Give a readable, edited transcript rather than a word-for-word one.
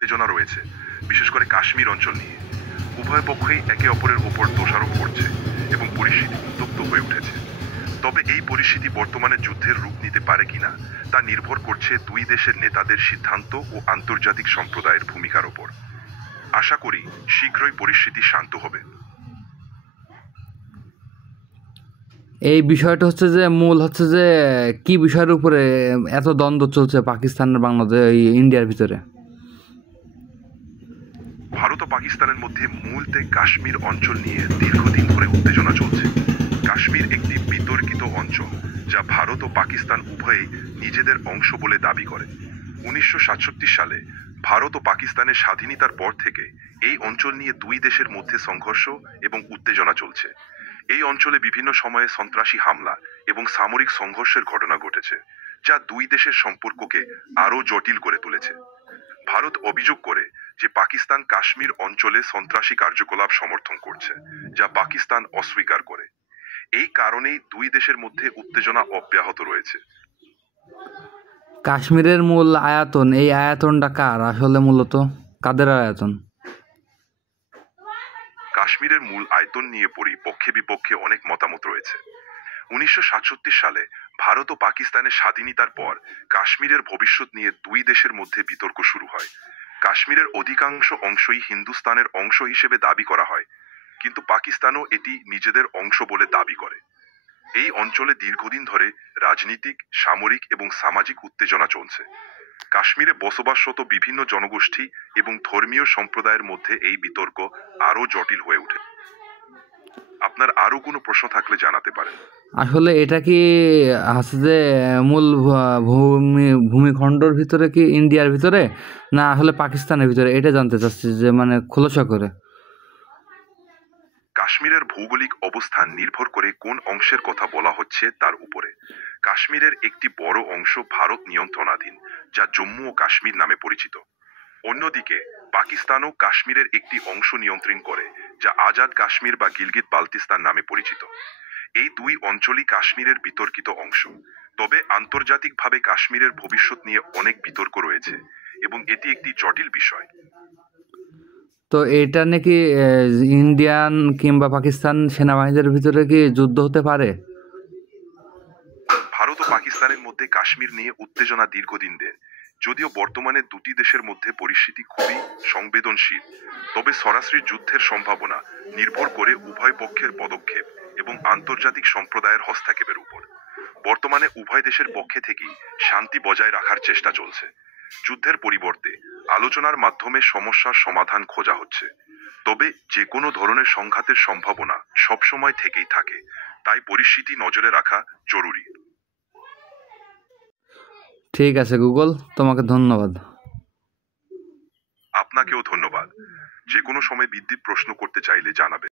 উত্তেজনা রয়েছে, বিশেষ করে কাশ্মীর অঞ্চল নিয়ে। উভয় পক্ষই একে অপরের উপর দোষারোপ করছে এবং পরিস্থিতি উত্তপ্ত হয়ে উঠেছে। তবে এই পরিস্থিতি বর্তমানে যুদ্ধের রূপ নিতে পারে কিনা তা নির্ভর করছে দুই দেশের নেতাদের সিদ্ধান্ত ও আন্তর্জাতিক সম্প্রদায়ের ভূমিকার উপর। আশা করি শীঘ্রই পরিস্থিতি শান্ত হবে। এই বিষয়টা হচ্ছে যে মূল হচ্ছে যে কি বিষয়ের উপরে এত দ্বন্দ্ব চলছে পাকিস্তান আর বাংলাদেশ ইন্ডিয়ার ভিতরে? ভারত ও পাকিস্তানের মধ্যে মূলত কাশ্মীর অঞ্চল নিয়ে দীর্ঘদিন ধরে উত্তেজনা চলছে। কাশ্মীর একটি বিতর্কিত অঞ্চল যা ভারত ও পাকিস্তান উভয়েই নিজেদের অংশ বলে দাবি করে। 1967 সালে ভারত ও পাকিস্তানের স্বাধীনতার পর থেকে এই অঞ্চল নিয়ে দুই দেশের মধ্যে সংঘর্ষ এবং উত্তেজনা চলছে। এই অঞ্চলে বিভিন্ন সময়ে সন্ত্রাসী হামলা এবং সামরিক সংঘর্ষের ঘটনা ঘটেছে, যা দুই দেশের সম্পর্ককে আরও জটিল করে তুলেছে। ভারত অভিযোগ করে যে পাকিস্তান কাশ্মীর অঞ্চলে সন্ত্রাসী কার্যকলাপ সমর্থন করছে, যা পাকিস্তান অস্বীকার করে। এই কারণেই দুই দেশের মধ্যে উত্তেজনা অব্যাহত রয়েছে। কাশ্মীরের মূল আয়তন, এই আয়তনটা কার আসলে, মূলত কাদের আয়তন? কাশ্মীরের মূল আয়তন নিয়ে পক্ষে বিপক্ষে অনেক মতামত রয়েছে। 1967 সালে ভারত ও পাকিস্তানের স্বাধীনতার পর কাশ্মীরের ভবিষ্যৎ নিয়ে দুই দেশের মধ্যে বিতর্ক শুরু হয়। কাশ্মীরের অধিকাংশ অংশই হিন্দুস্তানের অংশ হিসেবে দাবি করা হয়, কিন্তু পাকিস্তানও এটি নিজেদের অংশ বলে দাবি করে। এই অঞ্চলে দীর্ঘদিন ধরে রাজনীতিক, সামরিক এবং সামাজিক উত্তেজনা চলছে। কাশ্মীরে বসবাসরত বিভিন্ন জনগোষ্ঠী এবং ধর্মীয় সম্প্রদায়ের মধ্যে এই বিতর্ক আরও জটিল হয়ে ওঠে। আপনার আরো কোনো প্রশ্ন থাকলে জানাতে পারেন। আসলে এটা কি আছে যে মূল ভূমিখণ্ডর ভিতরে কি ইন্ডিয়ার ভিতরে, না আসলে পাকিস্তানের ভিতরে, এটা জানতে চাচ্ছি যে মানে খোলসা করে। কাশ্মীরের ভৌগোলিক অবস্থান নির্ভর করে কোন অংশের কথা বলা হচ্ছে তার উপরে। কাশ্মীরের একটি বড় অংশ ভারত নিয়ন্ত্রণাধীন, যা জম্মু ও কাশ্মীর নামে পরিচিত। অন্যদিকে পাকিস্তানও কাশ্মীরের একটি অংশ নিয়ন্ত্রণ করে, যা আজাদ কাশ্মীর বা গিলগিত বাল্তিস্তান নামে পরিচিত। এই দুই অঞ্চলই কাশ্মীরের বিতর্কিত অংশ। তবে আন্তর্জাতিকভাবে কাশ্মীরের ভবিষ্যৎ নিয়ে অনেক বিতর্ক রয়েছে এবং এটি একটি জটিল বিষয়। তো এটা নাকি ইন্ডিয়ান কিংবা পাকিস্তান সেনাবাহিনীর ভিতরে কি যুদ্ধ হতে পারে? ভারত ও পাকিস্তানের মধ্যে কাশ্মীর নিয়ে উত্তেজনা দীর্ঘদিনের, যদিও বর্তমানে দুটি দেশের মধ্যে পরিস্থিতি খুবই সংবেদনশীল। তবে সরাসরি যুদ্ধের সম্ভাবনা নির্ভর করে উভয় পক্ষের পদক্ষেপ এবং আন্তর্জাতিক সম্প্রদায়ের হস্তক্ষেপের উপর। বর্তমানে উভয় দেশের পক্ষে থেকেই শান্তি বজায় রাখার চেষ্টা চলছে। যুদ্ধের পরিবর্তে আলোচনার মাধ্যমে সমস্যার সমাধান খোঁজা হচ্ছে। তবে যে কোনো ধরনের সংঘাতের সম্ভাবনা সবসময় থেকেই থাকে, তাই পরিস্থিতি নজরে রাখা জরুরি। ঠিক আছে গুগল, তোমাকে ধন্যবাদ। আপনাকেও ধন্যবাদ। যে কোনো সময় বিদ্যুৎ প্রশ্ন করতে চাইলে জানাবেন।